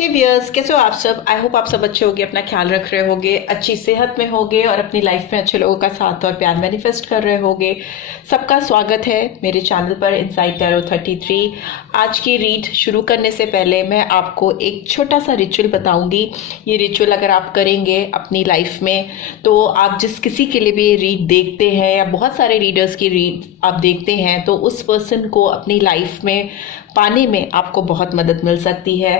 हे viewers, कैसे हो आप सब। आई होप आप सब अच्छे होगे, अपना ख्याल रख रहे होगे, अच्छी सेहत में होगे और अपनी लाइफ में अच्छे लोगों का साथ और प्यार मैनिफेस्ट कर रहे होगे। सबका स्वागत है मेरे चैनल पर इनसाइड टैरो 33। आज की रीड शुरू करने से पहले मैं आपको एक छोटा सा रिचुअल बताऊंगी। ये रिचुअल अगर आप करेंगे अपनी लाइफ में तो आप जिस किसी के लिए भी ये रीड देखते हैं या बहुत सारे रीडर्स की रीड आप देखते हैं तो उस पर्सन को अपनी लाइफ में पाने में आपको बहुत मदद मिल सकती है।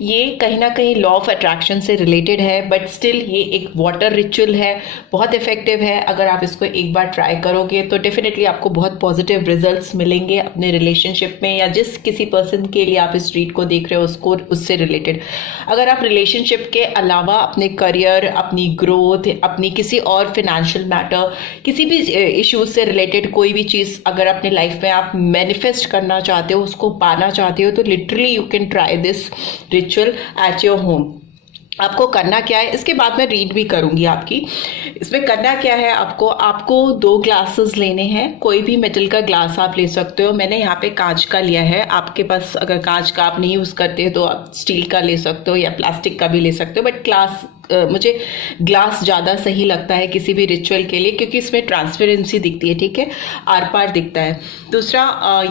ये कहीं ना कहीं लॉ ऑफ अट्रैक्शन से रिलेटेड है, बट स्टिल ये एक वाटर रिचुअल है, बहुत इफेक्टिव है। अगर आप इसको एक बार ट्राई करोगे तो डेफिनेटली आपको बहुत पॉजिटिव रिजल्ट्स मिलेंगे अपने रिलेशनशिप में, या जिस किसी पर्सन के लिए आप इस रीड को देख रहे हो उसको उससे रिलेटेड। अगर आप रिलेशनशिप के अलावा अपने करियर, अपनी ग्रोथ, अपनी किसी और फिनेंशियल मैटर, किसी भी इश्यूज से रिलेटेड कोई भी चीज़ अगर अपनी लाइफ में आप मैनिफेस्ट करना चाहते हो, उसको पाना चाहते हो, तो literally you can try this ritual at your home. आपको करना क्या है, इसके बाद मैं रीड भी करूंगी आपकी। इसमें करना क्या है, आपको 2 ग्लासेस लेने हैं। कोई भी मेटल का ग्लास आप ले सकते हो। मैंने यहाँ पे कांच का लिया है। आपके पास अगर कांच का आप नहीं यूज़ करते हो तो आप स्टील का ले सकते हो या प्लास्टिक का भी ले सकते हो, बट मुझे ग्लास ज़्यादा सही लगता है किसी भी रिचुअल के लिए, क्योंकि इसमें ट्रांसपेरेंसी दिखती है, ठीक है, आर पार दिखता है। दूसरा,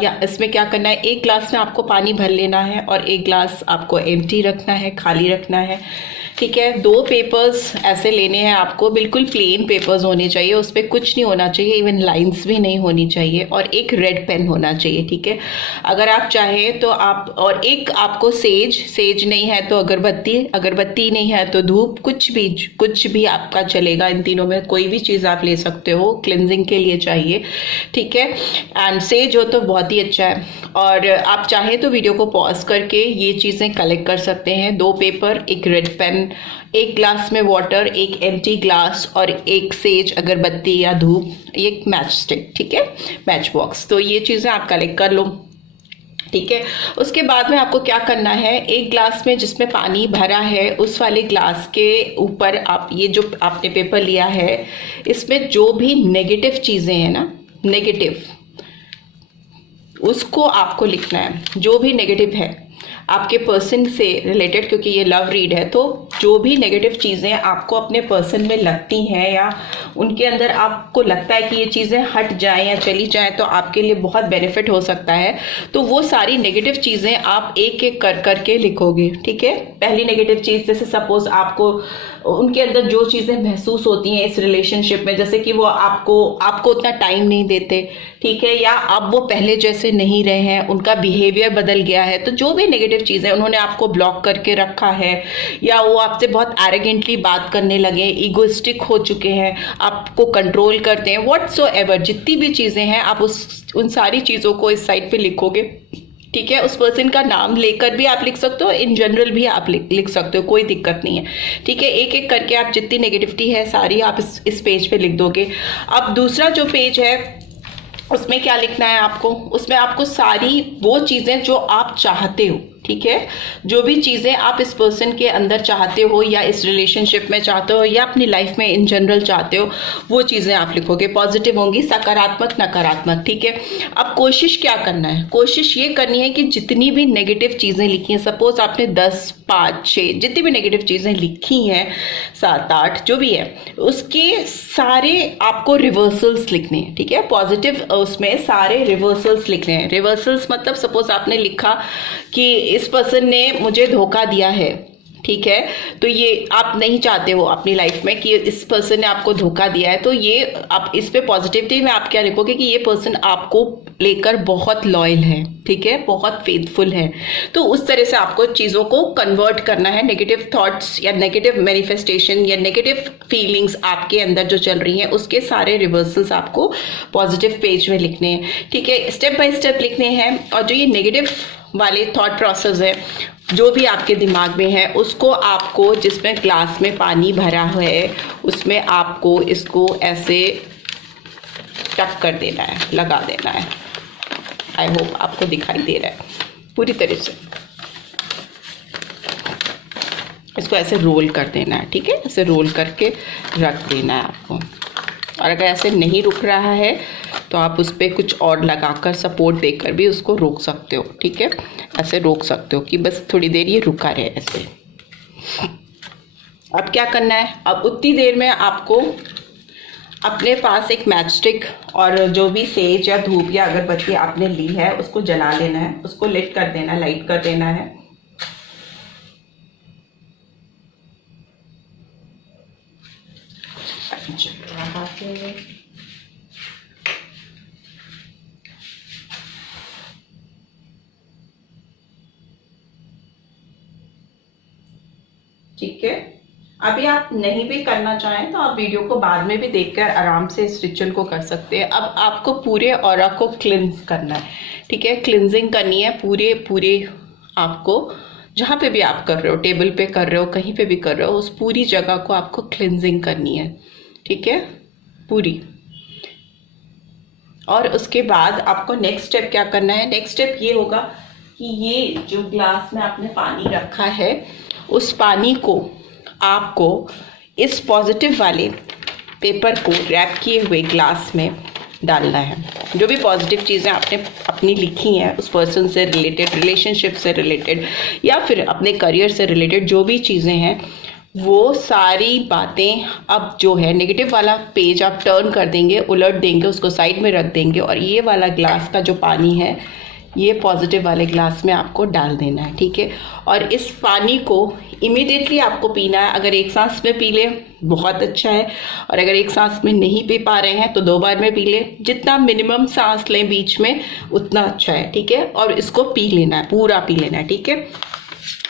या इसमें क्या करना है, एक ग्लास में आपको पानी भर लेना है और एक ग्लास आपको एम्प्टी रखना है, खाली रखना है, ठीक है। 2 पेपर्स ऐसे लेने हैं आपको, बिल्कुल प्लेन पेपर्स होने चाहिए, उस पर कुछ नहीं होना चाहिए, इवन लाइंस भी नहीं होनी चाहिए, और एक रेड पेन होना चाहिए, ठीक है। अगर आप चाहें तो आप, और एक आपको सेज नहीं है तो अगरबत्ती नहीं है तो धूप, कुछ भी आपका चलेगा। इन तीनों में कोई भी चीज़ आप ले सकते हो, क्लिनजिंग के लिए चाहिए, ठीक है। एंड सेज हो तो बहुत ही अच्छा है। और आप चाहें तो वीडियो को पॉज करके ये चीज़ें कलेक्ट कर सकते हैं। 2 पेपर, एक रेड पेन, एक ग्लास में वाटर, एक एम्प्टी ग्लास और एक सेज, अगरबत्ती या धूप, एक मैच स्टिक, ठीक है, मैच बॉक्स। तो ये चीज़ें आप कलेक्ट कर लो, ठीक है। उसके बाद में आपको क्या करना है, एक ग्लास में जिसमें पानी भरा है उस वाले ग्लास के ऊपर आप ये जो आपने पेपर लिया है, इसमें जो भी नेगेटिव चीज़ें हैं ना, नेगेटिव, उसको आपको लिखना है। जो भी नेगेटिव है आपके पर्सन से रिलेटेड, क्योंकि ये लव रीड है, तो जो भी नेगेटिव चीज़ें आपको अपने पर्सन में लगती हैं या उनके अंदर आपको लगता है कि ये चीज़ें हट जाएं या चली जाएं तो आपके लिए बहुत बेनिफिट हो सकता है, तो वो सारी नेगेटिव चीज़ें आप एक एक करके लिखोगे, ठीक है। पहली नेगेटिव चीज़, जैसे सपोज आपको उनके अंदर जो चीज़ें महसूस होती हैं इस रिलेशनशिप में, जैसे कि वो आपको उतना टाइम नहीं देते, ठीक है, या अब वो पहले जैसे नहीं रहे हैं, उनका बिहेवियर बदल गया है, तो जो भी नेगेटिव चीज़ें, उन्होंने आपको ब्लॉक करके रखा है, या वो आपसे बहुत एरोगेंटली बात करने लगे, ईगोइस्टिक हो चुके हैं, आपको कंट्रोल करते हैं, व्हाटसोएवर जितनी भी चीज़ें हैं आप उन सारी चीज़ों को इस साइड पे लिखोगे, ठीक है। उस पर्सन का नाम लेकर भी आप लिख सकते हो, इन जनरल भी आप लिख सकते हो, कोई दिक्कत नहीं है, ठीक है। एक एक करके आप जितनी नेगेटिविटी है सारी आप इस पेज पे लिख दोगे। अब दूसरा जो पेज है उसमें क्या लिखना है आपको, उसमें आपको सारी वो चीज़ें जो आप चाहते हो, ठीक है, जो भी चीज़ें आप इस पर्सन के अंदर चाहते हो या इस रिलेशनशिप में चाहते हो या अपनी लाइफ में इन जनरल चाहते हो, वो चीज़ें आप लिखोगे। पॉजिटिव होंगी, सकारात्मक, नकारात्मक, ठीक है। अब कोशिश क्या करना है, कोशिश ये करनी है कि जितनी भी नेगेटिव चीज़ें लिखी हैं, सपोज आपने 10, 5, 6 जितनी भी नेगेटिव चीज़ें लिखी हैं, 7, 8 जो भी है, उसके सारे आपको रिवर्सल्स लिखने हैं, ठीक है। पॉजिटिव उसमें सारे रिवर्सल्स लिखने हैं। रिवर्सल्स मतलब सपोज आपने लिखा कि इस पर्सन ने मुझे धोखा दिया है, ठीक है, तो ये आप नहीं चाहते हो अपनी लाइफ में कि इस पर्सन ने आपको धोखा दिया है, तो ये आप इस पे पॉजिटिविटी में आप क्या लिखोगे कि ये पर्सन आपको लेकर बहुत लॉयल है, ठीक है, बहुत फेथफुल है। तो उस तरह से आपको चीज़ों को कन्वर्ट करना है। नेगेटिव थॉट्स या नेगेटिव मैनिफेस्टेशन या नेगेटिव फीलिंग्स आपके अंदर जो चल रही हैं, उसके सारे रिवर्सल्स आपको पॉजिटिव पेज में लिखने हैं, ठीक है, स्टेप बाय स्टेप लिखने हैं। और जो ये नेगेटिव वाले थॉट प्रोसेस है जो भी आपके दिमाग में है, उसको आपको, जिसमें ग्लास में पानी भरा है उसमें आपको इसको ऐसे टक कर देना है, लगा देना है। आई होप आपको दिखाई दे रहा है पूरी तरह से। इसको ऐसे रोल कर देना है, ठीक है, ऐसे रोल करके रख देना है आपको। और अगर ऐसे नहीं रुक रहा है तो आप उस पर कुछ और लगाकर सपोर्ट देकर भी उसको रोक सकते हो, ठीक है। ऐसे रोक सकते हो कि बस थोड़ी देर ये रुका रहे ऐसे। अब क्या करना है, अब उतनी देर में आपको अपने पास एक मैच स्टिक और जो भी सेज या धूप या अगरबत्ती आपने ली है उसको जला लेना है, उसको लिट कर देना है, लाइट कर देना है। ठीक है, अभी आप नहीं भी करना चाहें तो आप वीडियो को बाद में भी देखकर आराम से इस रिचुअल को कर सकते हैं। अब आपको पूरे ऑरा को क्लिंज करना है, ठीक है, क्लिंजिंग करनी है पूरे पूरे आपको, जहाँ पे भी आप कर रहे हो, टेबल पे कर रहे हो, कहीं पे भी कर रहे हो, उस पूरी जगह को आपको क्लिंजिंग करनी है, ठीक है, पूरी। और उसके बाद आपको नेक्स्ट स्टेप क्या करना है, नेक्स्ट स्टेप ये होगा कि ये जो ग्लास में आपने पानी रखा है उस पानी को आपको इस पॉजिटिव वाले पेपर को रैप किए हुए ग्लास में डालना है। जो भी पॉजिटिव चीज़ें आपने अपनी लिखी हैं उस पर्सन से रिलेटेड, रिलेशनशिप से रिलेटेड या फिर अपने करियर से रिलेटेड जो भी चीज़ें हैं, वो सारी बातें अब जो है नेगेटिव वाला पेज आप टर्न कर देंगे, उलट देंगे, उसको साइड में रख देंगे और ये वाला ग्लास का जो पानी है ये पॉजिटिव वाले ग्लास में आपको डाल देना है, ठीक है। और इस पानी को इमीडिएटली आपको पीना है। अगर एक सांस में पी ले बहुत अच्छा है, और अगर एक सांस में नहीं पी पा रहे हैं तो 2 बार में पी ले, जितना मिनिमम सांस लें बीच में उतना अच्छा है, ठीक है। और इसको पी लेना है, पूरा पी लेना है, ठीक है।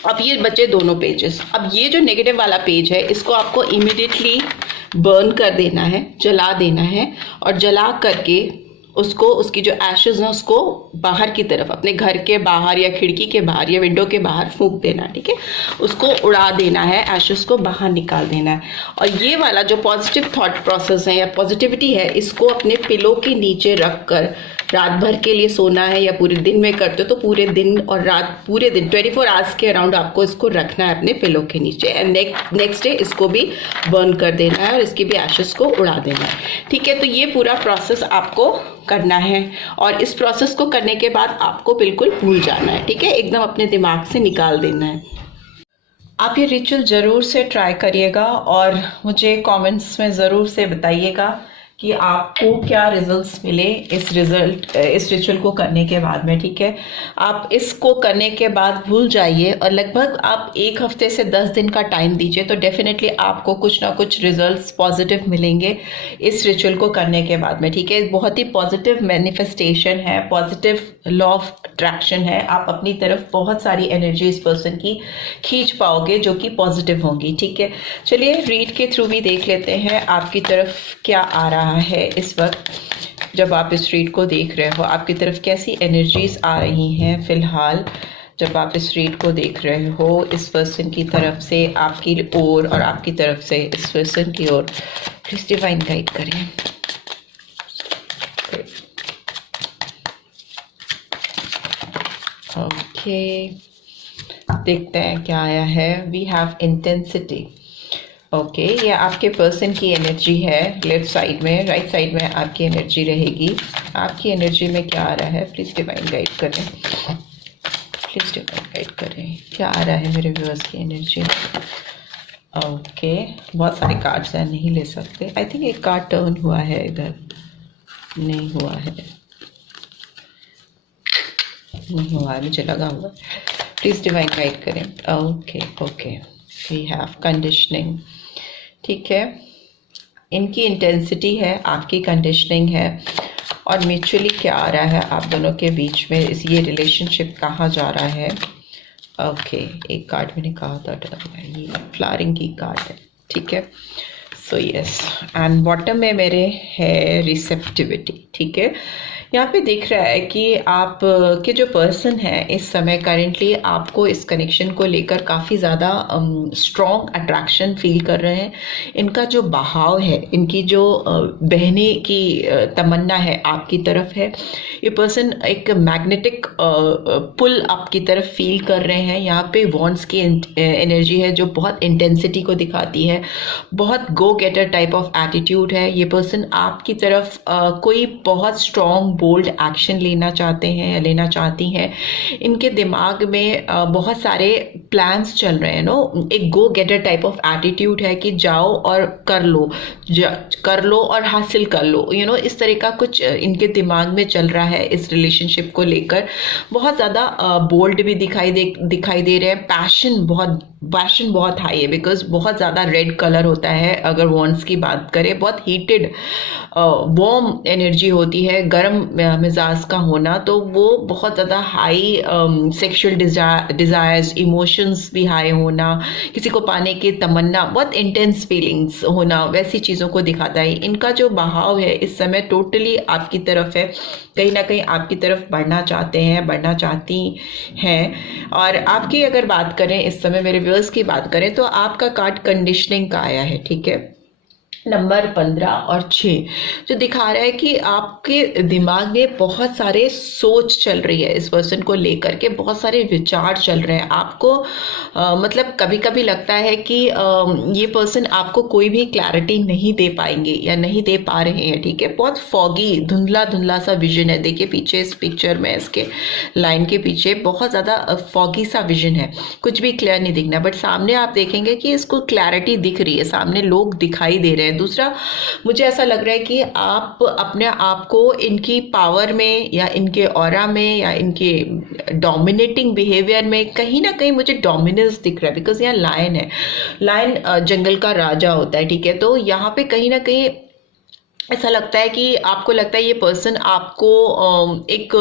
अब ये बचे दोनों पेजेस। अब ये जो नेगेटिव वाला पेज है इसको आपको इमीडिएटली बर्न कर देना है, जला देना है, और जला करके उसको, उसकी जो एशेज हैं उसको बाहर की तरफ अपने घर के बाहर या खिड़की के बाहर या विंडो के बाहर फूंक देना है, ठीक है। उसको उड़ा देना है, एशेज को बाहर निकाल देना है। और ये वाला जो पॉजिटिव थॉट प्रोसेस है या पॉजिटिविटी है इसको अपने पिलो के नीचे रख कर रात भर के लिए सोना है, या पूरे दिन में करते हो तो पूरे दिन और रात, पूरे दिन 24 आवर्स के अराउंड आपको इसको रखना है अपने पिलो के नीचे। एंड नेक्स्ट डे इसको भी बर्न कर देना है और इसकी भी एशेस को उड़ा देना है, ठीक है। तो ये पूरा प्रोसेस आपको करना है, और इस प्रोसेस को करने के बाद आपको बिल्कुल भूल जाना है, ठीक है, एकदम अपने दिमाग से निकाल देना है। आप ये रिचुअल ज़रूर से ट्राई करिएगा और मुझे कमेंट्स में ज़रूर से बताइएगा कि आपको क्या रिजल्ट्स मिले इस रिचुअल को करने के बाद में, ठीक है। आप इसको करने के बाद भूल जाइए और लगभग आप 1 हफ्ते से 10 दिन का टाइम दीजिए, तो डेफिनेटली आपको कुछ ना कुछ रिजल्ट्स पॉजिटिव मिलेंगे इस रिचुअल को करने के बाद में, ठीक है। बहुत ही पॉजिटिव मैनिफेस्टेशन है, पॉजिटिव लॉ ऑफ अट्रैक्शन है। आप अपनी तरफ बहुत सारी एनर्जी इस पर्सन की खींच पाओगे जो कि पॉजिटिव होंगी, ठीक है। चलिए रीड के थ्रू भी देख लेते हैं आपकी तरफ क्या आ रहा है इस वक्त। जब आप इस रीड को देख रहे हो आपकी तरफ कैसी एनर्जीज आ रही हैं फिलहाल, जब आप इस रीड को देख रहे हो इस पर्सन की तरफ से आपकी ओर और आपकी तरफ से इस पर्सन की ओर। प्लीज डिवाइन गाइड करें। ओके, देखते हैं क्या आया है। We have intensity. ओके, ये आपके पर्सन की एनर्जी है। लेफ्ट साइड में, राइट साइड में आपकी एनर्जी रहेगी। आपकी एनर्जी में क्या आ रहा है, प्लीज डिवाइन गाइड करें, प्लीज डिवाइन गाइड करें, क्या आ रहा है मेरे व्यूअर्स की एनर्जी। ओके, बहुत सारे कार्ड्स हैं, नहीं ले सकते। आई थिंक एक कार्ड टर्न हुआ है, इधर नहीं हुआ है, नहीं हुआ है, मुझे लगा हुआ। प्लीज डिवाइन गाइड करें। Okay okay, we have conditioning, ठीक है। इनकी इंटेंसिटी है, आपकी कंडीशनिंग है, और म्यूचुअली क्या आ रहा है आप दोनों के बीच में, इस ये रिलेशनशिप कहाँ जा रहा है। ओके, एक कार्ड मैंने कहा था ये फ्लावरिंग की कार्ड है, ठीक है। सो यस, एंड बॉटम में मेरे है रिसेप्टिविटी, ठीक है। यहाँ पे दिख रहा है कि आप के जो पर्सन है इस समय करेंटली आपको इस कनेक्शन को लेकर काफ़ी ज़्यादा स्ट्रॉन्ग अट्रैक्शन फील कर रहे हैं। इनका जो बहाव है, इनकी जो बहने की तमन्ना है आपकी तरफ है। ये पर्सन एक मैग्नेटिक पुल आपकी तरफ फील कर रहे हैं। यहाँ पे वॉन्ड्स की एनर्जी है जो बहुत इंटेंसिटी को दिखाती है, बहुत गो गेटर टाइप ऑफ एटीट्यूड है। ये पर्सन आपकी तरफ कोई बहुत स्ट्रॉन्ग बोल्ड एक्शन लेना चाहते हैं या लेना चाहती हैं। इनके दिमाग में बहुत सारे प्लान्स चल रहे हैं, नो, एक गो गेटर टाइप ऑफ एटीट्यूड है कि जाओ और कर लो, कर लो और हासिल कर लो, इस तरह का कुछ इनके दिमाग में चल रहा है इस रिलेशनशिप को लेकर। बहुत ज़्यादा बोल्ड भी दिखाई दे रहे हैं। पैशन बहुत हाई है, बिकॉज बहुत ज़्यादा रेड कलर होता है। अगर वॉन्ड्स की बात करें, बहुत हीटेड वार्म एनर्जी होती है, गर्म मिजाज का होना, तो वो बहुत ज़्यादा हाई सेक्सुअल डिज़ायर्स, इमोशंस भी हाई होना, किसी को पाने की तमन्ना, बहुत इंटेंस फीलिंग्स होना, वैसी चीज़ों को दिखाता है। इनका जो बहाव है इस समय टोटली आपकी तरफ है, कहीं ना कहीं आपकी तरफ बढ़ना चाहते हैं, बढ़ना चाहती हैं। और आपकी अगर बात करें, इस समय मेरे व्यूअर्स की बात करें, तो आपका कार्ड कंडीशनिंग का आया है, ठीक है, नंबर 15 और 6, जो दिखा रहा है कि आपके दिमाग में बहुत सारे सोच चल रही है इस पर्सन को लेकर के, बहुत सारे विचार चल रहे हैं। आपको मतलब कभी कभी लगता है कि ये पर्सन आपको कोई भी क्लैरिटी नहीं दे पाएंगे या नहीं दे पा रहे हैं, ठीक है। बहुत फॉगी, धुंधला धुंधला सा विजन है। देखिए पीछे इस पिक्चर में, इसके लाइन के पीछे बहुत ज़्यादा फॉगी सा विजन है, कुछ भी क्लियर नहीं दिखना। बट सामने आप देखेंगे कि इसको क्लैरिटी दिख रही है, सामने लोग दिखाई दे रहे हैं। दूसरा, मुझे ऐसा लग रहा है कि आप अपने आप को इनकी पावर में या इनके ऑरा में या इनके डोमिनेटिंग बिहेवियर में कहीं ना कहीं मुझे डोमिनेंस दिख रहा है, बिकॉज यहाँ लायन है। लायन जंगल का राजा होता है, ठीक है। तो यहाँ पे कहीं ना कहीं ऐसा लगता है कि आपको लगता है ये पर्सन आपको एक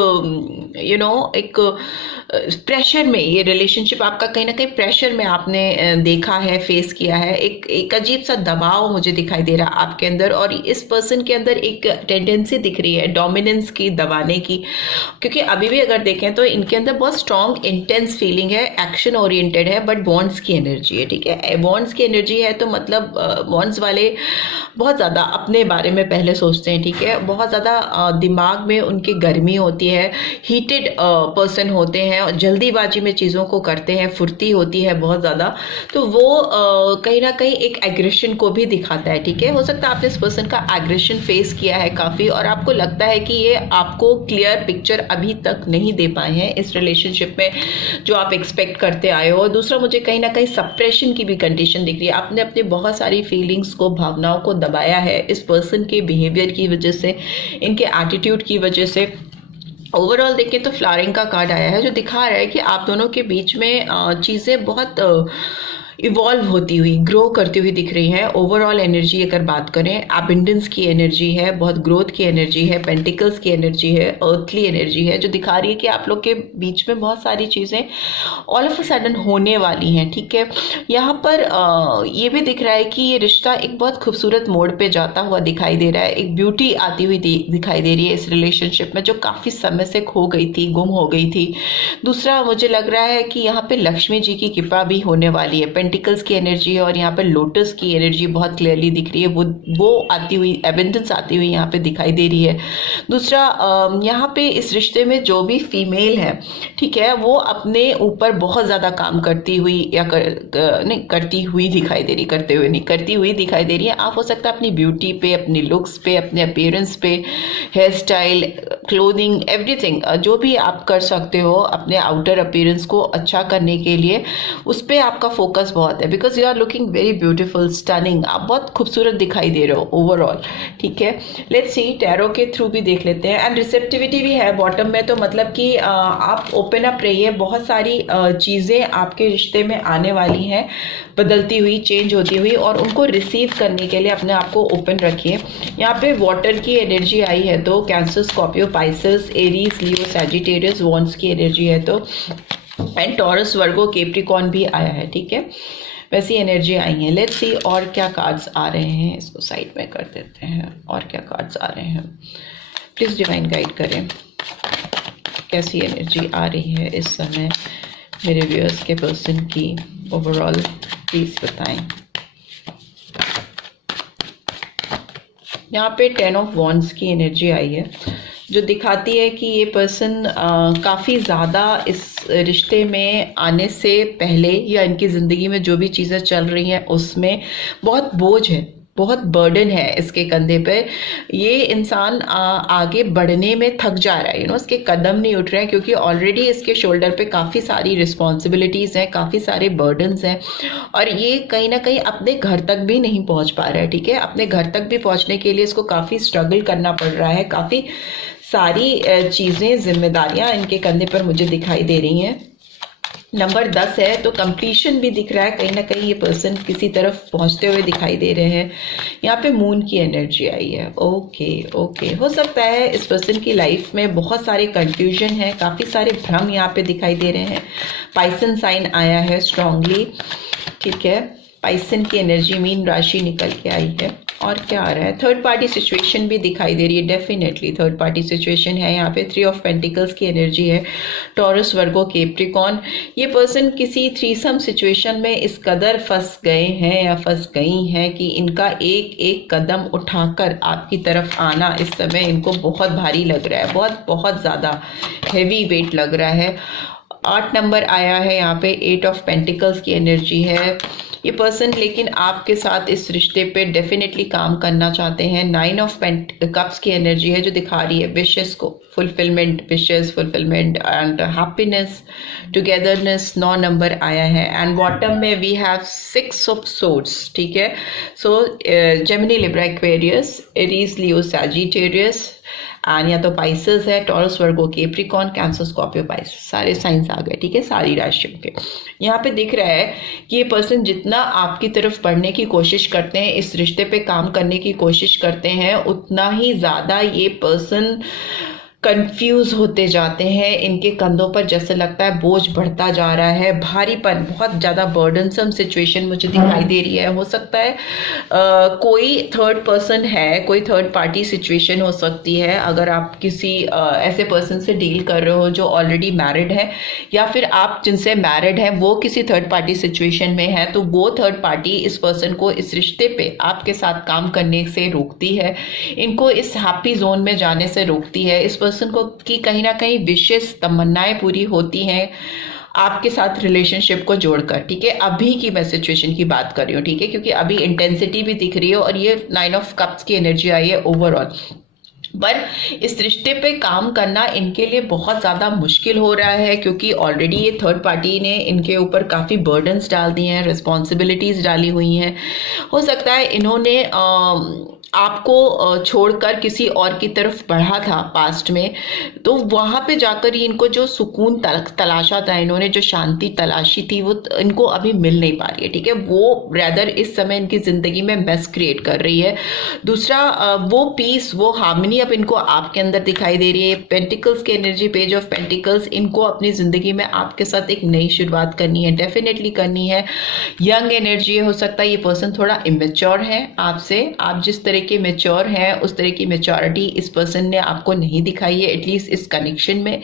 एक प्रेशर में, ये रिलेशनशिप आपका कहीं ना कहीं प्रेशर में आपने देखा है, फेस किया है। एक अजीब सा दबाव मुझे दिखाई दे रहा है आपके अंदर, और इस पर्सन के अंदर एक टेंडेंसी दिख रही है डोमिनेंस की, दबाने की। क्योंकि अभी भी अगर देखें तो इनके अंदर बहुत स्ट्रॉन्ग इंटेंस फीलिंग है, एक्शन ओरिएंटेड है, बट बॉन्ड्स की एनर्जी है, ठीक है। बॉन्ड्स की एनर्जी है तो मतलब बॉन्ड्स वाले बहुत ज़्यादा अपने बारे में पहले सोचते हैं, ठीक है। बहुत ज़्यादा दिमाग में उनकी गर्मी होती है, हीटेड पर्सन होते हैं, जल्दीबाजी में चीज़ों को करते हैं, फुर्ती होती है बहुत ज़्यादा। तो वो कहीं ना कहीं एक एग्रेशन को भी दिखाता है, ठीक है। हो सकता है आपने इस पर्सन का एग्रेशन फेस किया है काफ़ी, और आपको लगता है कि ये आपको क्लियर पिक्चर अभी तक नहीं दे पाए हैं इस रिलेशनशिप में जो आप एक्सपेक्ट करते आए हो। और दूसरा, मुझे कहीं ना कहीं सप्रेशन की भी कंडीशन दिख रही है। आपने अपनी बहुत सारी फीलिंग्स को, भावनाओं को दबाया है इस पर्सन के बिहेवियर की वजह से, इनके एटीट्यूड की वजह से। ओवरऑल देखें तो फ्लावरिंग का कार्ड आया है, जो दिखा रहा है कि आप दोनों के बीच में चीज़ें बहुत इवॉल्व होती हुई, ग्रो करती हुई दिख रही है। ओवरऑल एनर्जी अगर बात करें, एबंडेंस की एनर्जी है, बहुत ग्रोथ की एनर्जी है, पेंटिकल्स की एनर्जी है, अर्थली एनर्जी है, जो दिखा रही है कि आप लोग के बीच में बहुत सारी चीज़ें ऑल ऑफ अ सडन होने वाली हैं, ठीक है। यहाँ पर ये भी दिख रहा है कि ये रिश्ता एक बहुत खूबसूरत मोड़ पे जाता हुआ दिखाई दे रहा है। एक ब्यूटी आती हुई दिखाई दे रही है इस रिलेशनशिप में, जो काफ़ी समय से खो गई थी, गुम हो गई थी। दूसरा, मुझे लग रहा है कि यहाँ पे लक्ष्मी जी की कृपा भी होने वाली है। पेंटिकल्स की एनर्जी है, और यहाँ पे लोटस की एनर्जी बहुत क्लियरली दिख रही है, वो आती हुई, एबंडेंस आती हुई यहाँ पे दिखाई दे रही है। दूसरा, यहाँ पे इस रिश्ते में जो भी फीमेल है, ठीक है, वो अपने ऊपर बहुत ज़्यादा काम करती हुई या करती हुई दिखाई दे रही, करते हुए नहीं, करती हुई दिखाई दे रही है। आप हो सकता है अपनी ब्यूटी पे, अपनी लुक्स पे, अपने अपीयरेंस पे, हेयर स्टाइल, क्लोथिंग, एवरीथिंग, जो भी आप कर सकते हो अपने आउटर अपीयरेंस को अच्छा करने के लिए, उस पर आपका फोकस बहुत है, because you are looking very beautiful, stunning, आप बहुत खूबसूरत दिखाई दे रहे हो ओवरऑल, ठीक है। लेट्स सी, टैरो के थ्रू भी देख लेते हैं। एंड रिसेप्टिविटी भी है बॉटम में, तो मतलब कि आप ओपन अप रहिए। बहुत सारी चीज़ें आपके रिश्ते में आने वाली हैं, बदलती हुई, चेंज होती हुई, और उनको रिसीव करने के लिए अपने आप को ओपन रखिए। यहाँ पे वाटर की एनर्जी आई है, तो cancer, Scorpio, Pisces, Aries, Leo, Sagittarius, wands की एनर्जी है, तो एंड टॉरस, वर्गो, कैप्रिकॉर्न भी आया है, ठीक है। वैसी एनर्जी आई है। लेट्स सी और क्या कार्ड्स आ रहे हैं, इसको साइड में कर देते हैं। और क्या कार्ड्स आ रहे हैं, प्लीज़ डिवाइन गाइड करें, कैसी एनर्जी आ रही है इस समय मेरे व्यूअर्स के पर्सन की ओवरऑल, प्लीज़ बताएं। यहाँ पे 10 ऑफ वॉन्ड्स की एनर्जी आई है, जो दिखाती है कि ये पर्सन काफ़ी ज़्यादा इस रिश्ते में आने से पहले या इनकी ज़िंदगी में जो भी चीज़ें चल रही हैं उसमें बहुत बोझ है, बहुत बर्डन है इसके कंधे पे। ये इंसान आगे बढ़ने में थक जा रहा है, इसके कदम नहीं उठ रहे हैं, क्योंकि ऑलरेडी इसके शोल्डर पे काफ़ी सारी रिस्पॉन्सिबिलिटीज़ हैं, काफ़ी सारे बर्डन्स हैं, और ये कहीं ना कहीं अपने घर तक भी नहीं पहुंच पा रहा है। ठीक है, अपने घर तक भी पहुंचने के लिए इसको काफ़ी स्ट्रगल करना पड़ रहा है, काफ़ी सारी चीज़ें, जिम्मेदारियां इनके कंधे पर मुझे दिखाई दे रही हैं। नंबर 10 है, तो कंप्लीशन भी दिख रहा है, कहीं ना कहीं ये पर्सन किसी तरफ पहुंचते हुए दिखाई दे रहे हैं। यहाँ पे मून की एनर्जी आई है। ओके ओके, हो सकता है इस पर्सन की लाइफ में बहुत सारे कंफ्यूजन है, काफ़ी सारे भ्रम यहाँ पे दिखाई दे रहे हैं। पाइसन साइन आया है स्ट्रांगली, ठीक है, पाइसन की एनर्जी मीन राशि निकल के आई है। और क्या आ रहा है, थर्ड पार्टी सिचुएशन भी दिखाई दे रही है, डेफिनेटली थर्ड पार्टी सिचुएशन है यहाँ पे। 3 ऑफ पेंटिकल्स की एनर्जी है, टॉरस, वर्गो, कैप्रिकॉर्न। ये पर्सन किसी थ्रीसम सिचुएशन में इस कदर फंस गए हैं या फंस गई हैं कि इनका एक एक कदम उठाकर आपकी तरफ आना इस समय इनको बहुत भारी लग रहा है, बहुत बहुत ज़्यादा हैवी वेट लग रहा है। 8 नंबर आया है यहाँ पे, 8 ऑफ पेंटिकल्स की एनर्जी है। ये पर्सन लेकिन आपके साथ इस रिश्ते पे डेफिनेटली काम करना चाहते हैं। 9 ऑफ कप्स की एनर्जी है जो दिखा रही है विशेस को, fulfilment, wishes, fulfilment and happiness, togetherness. 9 number आया है एंड बॉटम में वी हैव 6 ऑफ सोर्ड्स, ठीक है। So Gemini, Libra, Aquarius, Aries, Leo, Sagittarius and या तो पाइसेस है, Taurus, Virgo, Capricorn, Cancer, Scorpio, Pisces, सारे साइंस आ गए, ठीक है, सारी राशियों के। यहाँ पे दिख रहा है कि ये पर्सन जितना आपकी तरफ बढ़ने की कोशिश करते हैं, इस रिश्ते पे काम करने की कोशिश करते हैं, उतना ही ज़्यादा ये पर्सन कंफ्यूज होते जाते हैं। इनके कंधों पर जैसे लगता है बोझ बढ़ता जा रहा है, भारीपन, बहुत ज़्यादा बर्डनसम सिचुएशन मुझे दिखाई दे रही है। हो सकता है कोई थर्ड पर्सन है, कोई थर्ड पार्टी सिचुएशन हो सकती है। अगर आप किसी ऐसे पर्सन से डील कर रहे हो जो ऑलरेडी मैरिड है, या फिर आप जिनसे मैरिड हैं वो किसी थर्ड पार्टी सिचुएशन में है, तो वो थर्ड पार्टी इस पर्सन को इस रिश्ते पे आपके साथ काम करने से रोकती है, इनको इस हैप्पी जोन में जाने से रोकती है। इस पर्सन को की कहीं ना कहीं विशेष तमन्नाएं पूरी होती हैं आपके साथ रिलेशनशिप को जोड़कर, ठीक है। अभी की मैं सिचुएशन की बात कर रही हूँ, ठीक है, क्योंकि अभी इंटेंसिटी भी दिख रही है और ये 9 ऑफ कप्स की एनर्जी आई है ओवरऑल। पर इस रिश्ते पे काम करना इनके लिए बहुत ज़्यादा मुश्किल हो रहा है, क्योंकि ऑलरेडी ये थर्ड पार्टी ने इनके ऊपर काफ़ी बर्डन्स डाल दिए हैं, रिस्पॉन्सिबिलिटीज़ डाली हुई हैं। हो सकता है इन्होंने आपको छोड़कर किसी और की तरफ बढ़ा था पास्ट में, तो वहाँ पे जाकर ही इनको जो सुकून तलाशा था, इन्होंने जो शांति तलाशी थी, वो इनको अभी मिल नहीं पा रही है, ठीक है। वो रैदर इस समय इनकी ज़िंदगी में मेस क्रिएट कर रही है। दूसरा, वो पीस, वो हार्मनी अब इनको आपके अंदर दिखाई दे रही है। पेंटिकल्स की एनर्जी, पेज ऑफ पेंटिकल्स, इनको अपनी ज़िंदगी में आपके साथ एक नई शुरुआत करनी है, डेफिनेटली करनी है। यंग एनर्जी हो सकता है ये पर्सन थोड़ा इमेच्योर है आपसे, आप जिस तरह के मेच्योर हैं उस तरह की मेच्योरिटी इस पर्सन ने आपको नहीं दिखाई है, एटलीस्ट इस कनेक्शन में।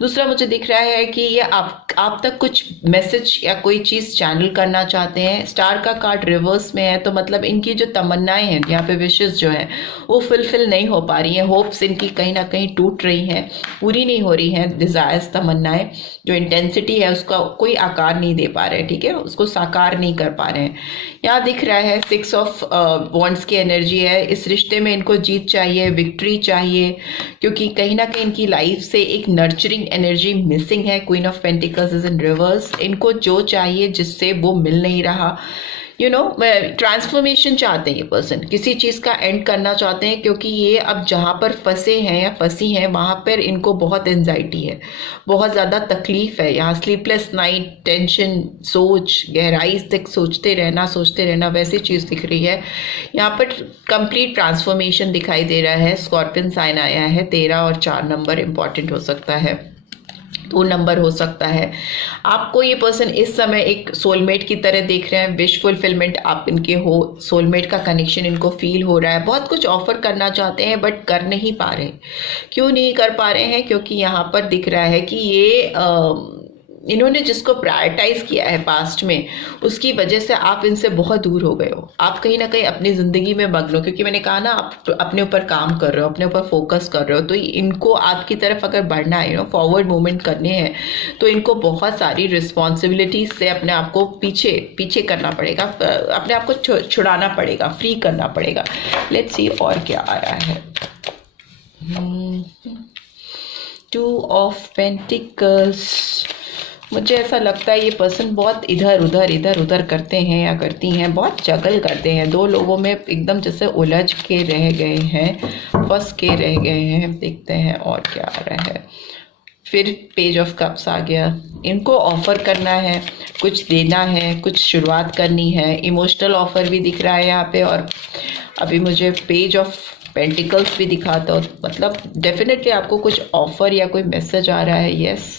दूसरा, मुझे दिख रहा है कि ये आप तक कुछ मैसेज या कोई चीज़ चैनल करना चाहते हैं। स्टार का कार्ड रिवर्स में है, तो मतलब इनकी जो तमन्नाएं हैं, यहाँ पे विशेस जो हैं वो फुलफिल नहीं हो पा रही हैं, होप्स इनकी कहीं ना कहीं टूट रही हैं, पूरी नहीं हो रही हैं। डिजायर्स, तमन्नाएं, जो इंटेंसिटी है उसका कोई आकार नहीं दे पा रहे हैं, ठीक है, उसको साकार नहीं कर पा रहे हैं। यहाँ दिख रहा है 6 ऑफ वॉन्ड्स की एनर्जी है। इस रिश्ते में इनको जीत चाहिए, विक्ट्री चाहिए, क्योंकि कहीं ना कहीं इनकी लाइफ से एक नर्चरिंग एनर्जी मिसिंग है। Queen of pentacles is in reverse. इनको जो चाहिए जिससे वो मिल नहीं रहा, ट्रांसफॉर्मेशन चाहते हैं ये पर्सन, किसी चीज़ का एंड करना चाहते हैं, क्योंकि ये अब जहाँ पर फंसे हैं या फंसी हैं वहाँ पर इनको बहुत एंजाइटी है, बहुत ज़्यादा तकलीफ है। यहाँ स्लीपलेस नाइट, टेंशन, सोच, गहराई तक सोचते रहना वैसी चीज़ दिख रही है। यहाँ पर कंप्लीट ट्रांसफॉर्मेशन दिखाई दे रहा है। स्कॉर्पियन साइन आया है, 13 और 4 नंबर इंपॉर्टेंट हो सकता है, 2 नंबर हो सकता है। आपको ये पर्सन इस समय एक सोलमेट की तरह देख रहे हैं, विश फुलफिलमेंट आप इनके हो, सोलमेट का कनेक्शन इनको फील हो रहा है। बहुत कुछ ऑफर करना चाहते हैं बट कर नहीं पा रहे। क्यों नहीं कर पा रहे हैं? क्योंकि यहाँ पर दिख रहा है कि ये इन्होंने जिसको प्रायोरिटाइज किया है पास्ट में, उसकी वजह से आप इनसे बहुत दूर हो गए हो। आप कहीं ना कहीं अपनी ज़िंदगी में मग्न हो, क्योंकि मैंने कहा ना आप अपने ऊपर काम कर रहे हो, अपने ऊपर फोकस कर रहे हो। तो इनको आपकी तरफ अगर बढ़ना है, फॉरवर्ड मूवमेंट करने हैं, तो इनको बहुत सारी रिस्पॉन्सिबिलिटीज से अपने आप को पीछे पीछे करना पड़ेगा, अपने आप को छुड़ाना पड़ेगा, फ्री करना पड़ेगा। लेट्स सी और क्या आ रहा है। 2 ऑफ पेंटिकल्स। मुझे ऐसा लगता है ये पर्सन बहुत इधर उधर करते हैं या करती हैं, बहुत जगल करते हैं। 2 लोगों में एकदम जैसे उलझ के रह गए हैं, फंस के रह गए हैं। देखते हैं और क्या आ रहा है। फिर पेज ऑफ कप्स आ गया। इनको ऑफर करना है, कुछ देना है, कुछ शुरुआत करनी है। इमोशनल ऑफर भी दिख रहा है यहाँ पे, और अभी मुझे पेज ऑफ पेंटिकल्स भी दिखा, तो मतलब डेफिनेटली आपको कुछ ऑफर या कोई मैसेज आ रहा है। यस,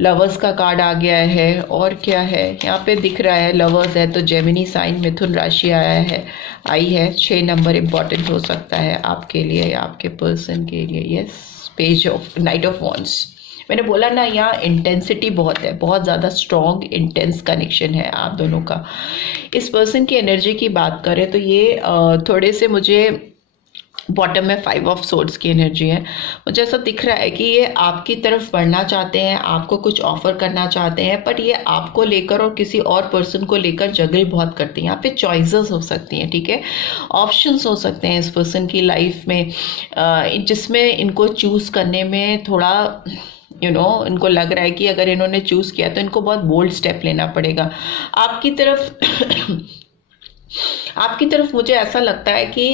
लवर्स का कार्ड आ गया है। और क्या है यहाँ पे दिख रहा है, लवर्स है तो जेमिनी साइन, मिथुन राशि आई है। 6 नंबर इम्पॉर्टेंट हो सकता है आपके लिए या आपके पर्सन के लिए। Yes, page of night of wands. मैंने बोला ना, यहाँ इंटेंसिटी बहुत है, बहुत ज़्यादा स्ट्रॉन्ग इंटेंस कनेक्शन है आप दोनों का। इस पर्सन की एनर्जी की बात करें तो ये थोड़े से मुझे बॉटम में 5 ऑफ सोर्ड्स की एनर्जी है। मुझे ऐसा दिख रहा है कि ये आपकी तरफ बढ़ना चाहते हैं, आपको कुछ ऑफर करना चाहते हैं, पर ये आपको लेकर और किसी और पर्सन को लेकर जगल बहुत करते हैं। यहाँ पे चॉइसेस हो सकती हैं, ठीक है, ऑप्शंस हो सकते हैं इस पर्सन की लाइफ में, जिसमें इनको चूज़ करने में थोड़ा इनको लग रहा है कि अगर इन्होंने चूज़ किया तो इनको बहुत बोल्ड स्टेप लेना पड़ेगा आपकी तरफ। मुझे ऐसा लगता है कि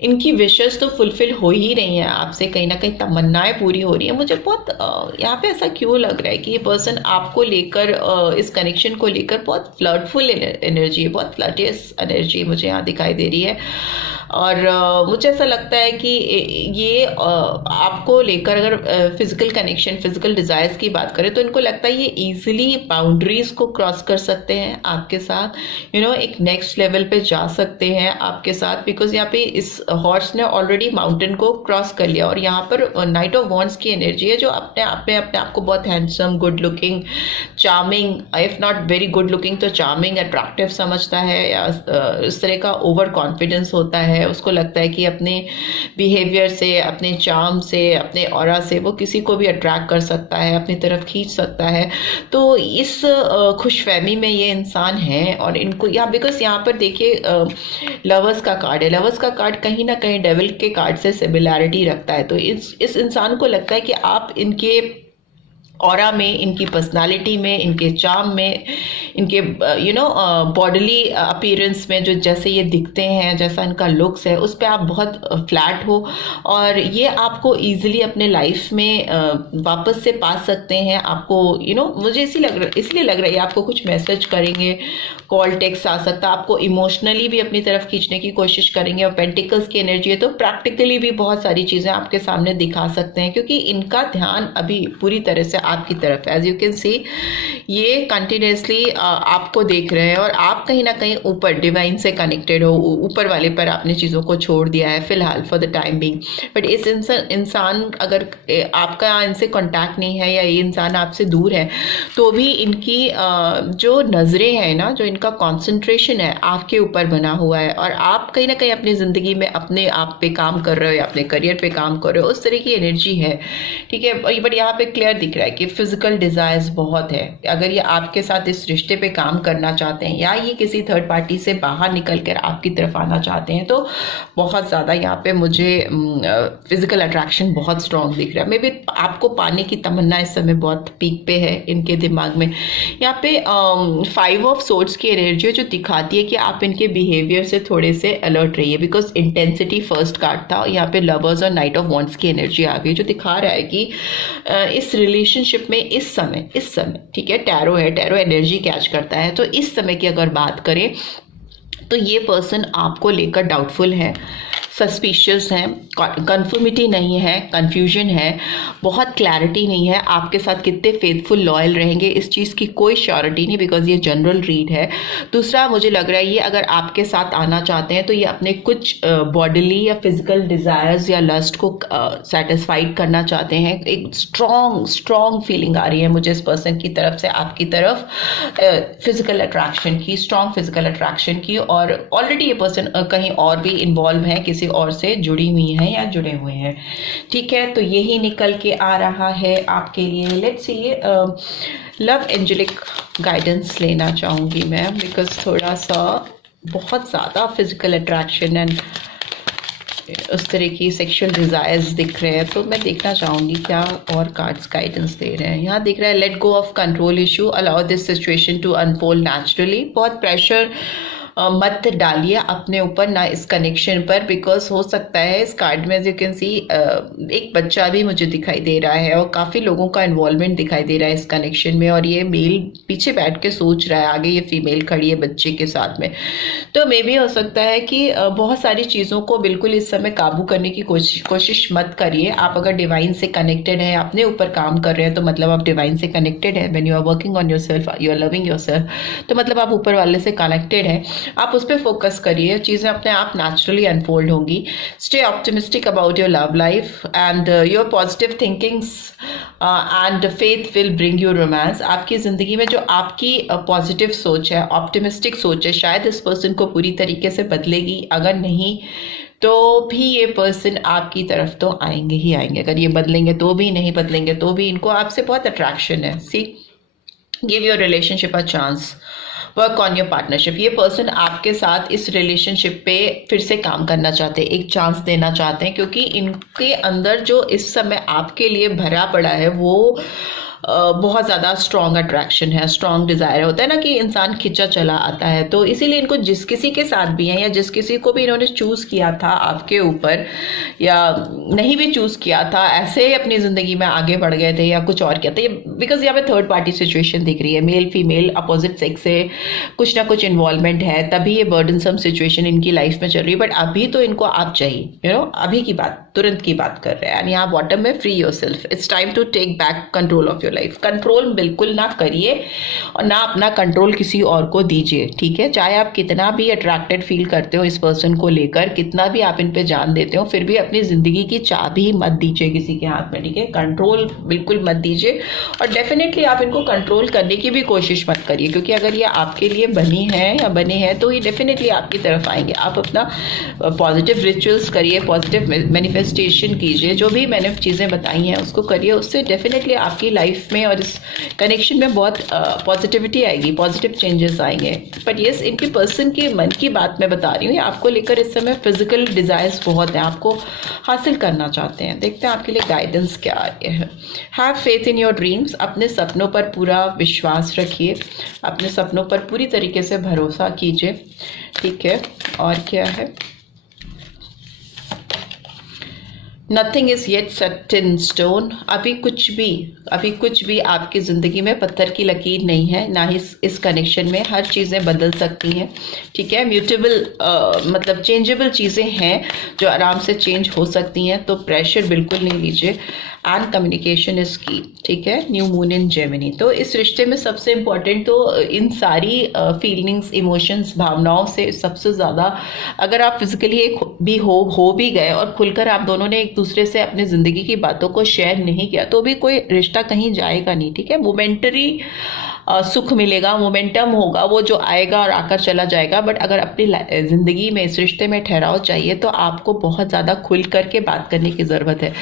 इनकी विशेस तो फुलफिल हो ही रही हैं आपसे, कहीं ना कहीं तमन्नाएं पूरी हो रही हैं। मुझे बहुत यहाँ पे ऐसा क्यों लग रहा है कि ये पर्सन आपको लेकर, इस कनेक्शन को लेकर बहुत फ्लर्टफुल एनर्जी है, बहुत फ्लर्टियस एनर्जी मुझे यहाँ दिखाई दे रही है। और मुझे ऐसा लगता है कि ये आपको लेकर, अगर फिजिकल कनेक्शन, फिजिकल डिज़ायर्स की बात करें, तो इनको लगता है ये इजीली बाउंड्रीज को क्रॉस कर सकते हैं आपके साथ, एक नेक्स्ट लेवल पे जा सकते हैं आपके साथ। बिकॉज यहाँ पे इस हॉर्स ने ऑलरेडी माउंटेन को क्रॉस कर लिया, और यहाँ पर नाइट ऑफ वॉन्ड्स की एनर्जी है, जो अपने आप को बहुत handsome, good looking, charming, if not very good looking तो चार्मिंग, अट्रैक्टिव समझता है, या इस तरह का ओवर कॉन्फिडेंस होता है। उसको लगता है कि अपने बिहेवियर से, अपने चार्म से, अपने ऑरा से वो किसी को भी अट्रैक्ट कर सकता है, अपनी तरफ खींच सकता है। तो इस खुशफहमी में ये इंसान है। और इनको यहाँ, बिकॉज यहाँ पर देखिए लवर्स का कार्ड है। लवर्स का कार्ड कहीं ना कहीं डेविल के कार्ड से सिमिलैरिटी रखता है। तो इस इंसान को लगता है कि आप इनके ऑरा में, इनकी पर्सनालिटी में, इनके चार्म में, इनके बॉडीली अपीयरेंस में, जो जैसे ये दिखते हैं, जैसा इनका लुक्स है, उस पर आप बहुत फ्लैट हो, और ये आपको इजीली अपने लाइफ में वापस से पा सकते हैं। आपको मुझे इसलिए लग रहा है आपको कुछ मैसेज करेंगे, कॉल टेक्स्ट आ सकता है, आपको इमोशनली भी अपनी तरफ खींचने की कोशिश करेंगे। और पेंटिकल्स की एनर्जी है तो प्रैक्टिकली भी बहुत सारी चीज़ें आपके सामने दिखा सकते हैं, क्योंकि इनका ध्यान अभी पूरी तरह से आपकी तरफ है। एज यू कैन सी, ये कंटिन्यूसली आपको देख रहे हैं, और आप कहीं ना कहीं ऊपर डिवाइन से कनेक्टेड हो, ऊपर वाले पर आपने चीज़ों को छोड़ दिया है फिलहाल, for the time being. But इस इंसान अगर आपका इनसे कॉन्टैक्ट नहीं है, या ये इंसान आपसे दूर है, तो भी इनकी जो नज़रें हैं ना, जो इनका कॉन्सेंट्रेशन है आपके ऊपर बना हुआ है, और आप कहीं ना कहीं अपनी ज़िंदगी में अपने आप पे काम कर रहे हो, या अपने करियर पे काम कर रहे हो, उस तरह की एनर्जी है, ठीक है। बट यहाँ पे क्लियर दिख रहा है कि फिजिकल डिज़ायर्स बहुत है। अगर ये आपके साथ इस रिश्ते पे काम करना चाहते हैं, या ये किसी थर्ड पार्टी से बाहर निकल कर आपकी तरफ आना चाहते हैं, तो बहुत ज़्यादा यहाँ पे मुझे फिजिकल अट्रैक्शन बहुत स्ट्रॉन्ग दिख रहा है। मे बी आपको पाने की तमन्ना इस समय बहुत पीक पे है इनके दिमाग में। यहाँ पे 5 ऑफ सोर्ड्स की एनर्जी जो दिखाती है कि आप इनके बिहेवियर से थोड़े से अलर्ट रहिए, बिकॉज इंटेंसिटी फर्स्ट कार्ड था। यहाँ पे लवर्स और नाइट ऑफ वॉन्ड्स की एनर्जी आ गई, जो दिखा रहा है कि इस रिलेशनशिप में इस समय ठीक है, टैरो है, टैरो एनर्जी कैच करता है। तो इस समय की अगर बात करें तो ये पर्सन आपको लेकर डाउटफुल है, सस्पिशियस हैं, कन्फर्मिटी नहीं है, कन्फ्यूजन है, बहुत क्लैरिटी नहीं है, आपके साथ कितने फेथफुल लॉयल रहेंगे इस चीज़ की कोई श्योरिटी नहीं, बिकॉज ये जनरल रीड है। दूसरा मुझे लग रहा है ये अगर आपके साथ आना चाहते हैं तो ये अपने कुछ बॉडीली या फिजिकल डिज़ायर्स या लस्ट को सेटिस्फाइड करना चाहते हैं। एक स्ट्रॉन्ग फीलिंग आ रही है मुझे इस पर्सन की तरफ से आपकी तरफ, फिजिकल अट्रैक्शन की, स्ट्रॉन्ग फिजिकल अट्रैक्शन की, और ऑलरेडी ये पर्सन कहीं और भी इन्वॉल्व है, किसी और से जुड़ी हुई हैं या जुड़े हुए हैं। ठीक है, तो यही निकल के आ रहा है आपके लिए। Let's see, love angelic guidance लेना चाहूँगी मैं, बिकॉज थोड़ा सा बहुत ज़्यादा फिजिकल अट्रैक्शन एंड उस तरह की सेक्सुअल डिज़ायर्स दिख रहे हैं, तो मैं देखना चाहूँगी क्या और कार्ड्स गाइडेंस दे रहे हैं। यहाँ दिख रहा है let go of control issue, allow this situation to unfold naturally. बहुत प्रेशर मत डालिए अपने ऊपर, ना इस कनेक्शन पर, बिकॉज हो सकता है इस कार्ड में एज यू कैन सी एक बच्चा भी मुझे दिखाई दे रहा है और काफ़ी लोगों का इन्वॉल्वमेंट दिखाई दे रहा है इस कनेक्शन में, और ये मेल पीछे बैठ के सोच रहा है, आगे ये फीमेल खड़ी है बच्चे के साथ में। तो मे भी हो सकता है कि बहुत सारी चीज़ों को बिल्कुल इस समय काबू करने की कोशिश मत करिए। आप अगर डिवाइन से कनेक्टेड हैं, अपने ऊपर काम कर रहे हैं, तो मतलब आप डिवाइन से कनेक्टेड हैं। When you are working on yourself, you are loving yourself, तो मतलब आप ऊपर वाले से कनेक्टेड हैं। आप उस पर फोकस करिए, चीज़ें अपने आप नेचुरली अनफोल्ड होंगी। Stay optimistic about your love life and your positive thinkings and faith will bring you romance. आपकी ज़िंदगी में जो आपकी पॉजिटिव सोच है, ऑप्टिमिस्टिक सोच है, शायद इस पर्सन को पूरी तरीके से बदलेगी। अगर नहीं तो भी ये पर्सन आपकी तरफ तो आएंगे ही आएंगे। अगर ये बदलेंगे तो भी, नहीं बदलेंगे तो भी, इनको आपसे बहुत अट्रैक्शन है। See, give your relationship a chance, work on your partnership. ये पर्सन आपके साथ इस रिलेशनशिप पे फिर से काम करना चाहते हैं, एक चांस देना चाहते हैं, क्योंकि इनके अंदर जो इस समय आपके लिए भरा पड़ा है वो बहुत ज़्यादा स्ट्रॉन्ग अट्रैक्शन है, स्ट्रॉन्ग डिज़ायर होता है ना कि इंसान खिंचा चला आता है। तो इसीलिए इनको जिस किसी के साथ भी हैं या जिस किसी को भी इन्होंने चूज़ किया था आपके ऊपर, या नहीं भी चूज़ किया था, ऐसे ही अपनी ज़िंदगी में आगे बढ़ गए थे या कुछ और किया था, ये बिकॉज यहाँ पे थर्ड पार्टी सिचुएशन दिख रही है, मेल फीमेल अपोजिट सेक्स से कुछ ना कुछ इन्वॉल्वमेंट है, तभी ये बर्डनसम सिचुएशन इनकी लाइफ में चल रही है। बट अभी तो इनको आप चाहिए, यू नो, अभी की बात, तुरंत की बात कर रहे हैं। एंड यहाँ बॉटम में free yourself, it's time to take back control of your life. Control बिल्कुल ना करिए और ना अपना कंट्रोल किसी और को दीजिए, ठीक है। चाहे आप कितना भी अट्रैक्टेड फील करते हो इस पर्सन को लेकर, कितना भी आप इन पे जान देते हो, फिर भी अपनी ज़िंदगी की चाबी मत दीजिए किसी के हाथ में, ठीक है। कंट्रोल बिल्कुल मत दीजिए, और डेफिनेटली आप इनको कंट्रोल करने की भी कोशिश मत करिए, क्योंकि अगर ये आपके लिए बनी है या बने हैं तो ये डेफिनेटली आपकी तरफ आएंगे। आप अपना पॉजिटिव रिचुअल्स करिए, पॉजिटिव मैनिफेस्टेशन कीजिए, जो भी मैंने चीज़ें बताई हैं उसको करिए, उससे डेफिनेटली आपकी लाइफ में और इस कनेक्शन में बहुत पॉजिटिविटी आएगी, पॉजिटिव चेंजेस आएंगे। बट येस, इनके पर्सन के मन की बात मैं बता रही हूँ, आपको लेकर इस समय फिजिकल डिजायर्स बहुत हैं, आपको हासिल करना चाहते हैं। देखते हैं आपके लिए गाइडेंस क्या आ रही है। Have faith in your dreams, अपने सपनों पर पूरा विश्वास रखिए, अपने सपनों पर पूरी तरीके से भरोसा कीजिए, ठीक है। और क्या है, nothing is yet set in stone, अभी कुछ भी आपकी ज़िंदगी में पत्थर की लकीर नहीं है, ना ही इस कनेक्शन में। हर चीज़ें बदल सकती हैं, ठीक है। म्यूटेबल मतलब चेंजेबल चीज़ें हैं जो आराम से चेंज हो सकती हैं, तो प्रेशर बिल्कुल नहीं लीजिए। एंड कम्युनिकेशन इज की, ठीक है। न्यू मून इन जेमिनी, तो इस रिश्ते में सबसे इम्पोर्टेंट तो इन सारी फीलिंग्स, इमोशंस, भावनाओं से सबसे ज़्यादा, अगर आप फिजिकली एक भी हो भी गए और खुलकर आप दोनों ने एक दूसरे से अपनी ज़िंदगी की बातों को शेयर नहीं किया, तो भी कोई रिश्ता कहीं जाएगा नहीं, ठीक है। मोमेंटरी सुख मिलेगा, मोमेंटम होगा, वो जो आएगा और आकर चला जाएगा। बट अगर अपनी ज़िंदगी में इस रिश्ते में ठहराव चाहिए तो आपको बहुत ज़्यादा खुल करके बात करने की ज़रूरत है।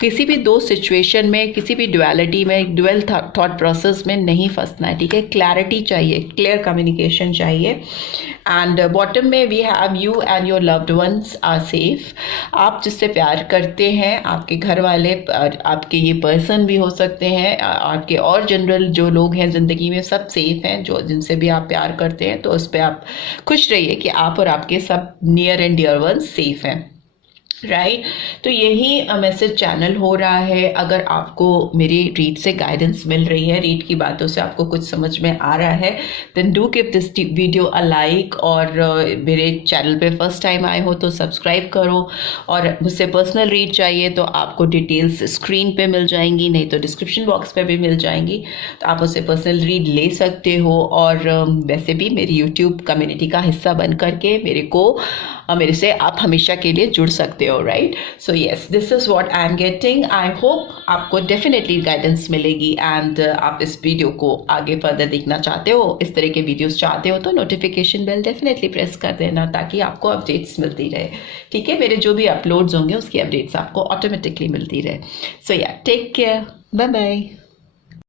किसी भी दो सिचुएशन में, किसी भी ड्युअलिटी में, ड्युअल थॉट प्रोसेस में नहीं फंसना है, ठीक है। क्लैरिटी चाहिए, क्लियर कम्युनिकेशन चाहिए। एंड बॉटम में we have you and your loved ones are safe, आप जिससे प्यार करते हैं, आपके घर वाले, आपके ये पर्सन भी हो सकते हैं, आपके और जनरल जो लोग हैं ज़िंदगी में, सब सेफ हैं, जो जिनसे भी आप प्यार करते हैं। तो उस पर आप खुश रहिए कि आप और आपके सब near and dear ones safe हैं। राइट तो यही मैसेज चैनल हो रहा है। अगर आपको मेरी रीड से गाइडेंस मिल रही है, रीड की बातों से आपको कुछ समझ में आ रहा है, then do give this video a like. और मेरे चैनल पे फर्स्ट टाइम आए हो तो सब्सक्राइब करो। और मुझसे पर्सनल रीड चाहिए तो आपको डिटेल्स स्क्रीन पे मिल जाएंगी, नहीं तो डिस्क्रिप्शन बॉक्स पे भी मिल जाएंगी, तो आप उससे पर्सनल रीड ले सकते हो। और वैसे भी मेरी यूट्यूब कम्युनिटी का हिस्सा बन करके मेरे से आप हमेशा के लिए जुड़ सकते हो, right. So yes, this is what I am getting. I hope आपको डेफिनेटली गाइडेंस मिलेगी। एंड आप इस वीडियो को आगे फर्दर देखना चाहते हो, इस तरह के वीडियोस चाहते हो, तो नोटिफिकेशन बेल डेफिनेटली प्रेस कर देना ताकि आपको अपडेट्स मिलती रहे। ठीक है, मेरे जो भी अपलोड्स होंगे उसकी अपडेट्स आपको ऑटोमेटिकली मिलती रहे। सो या, टेक केयर, बाय बाय।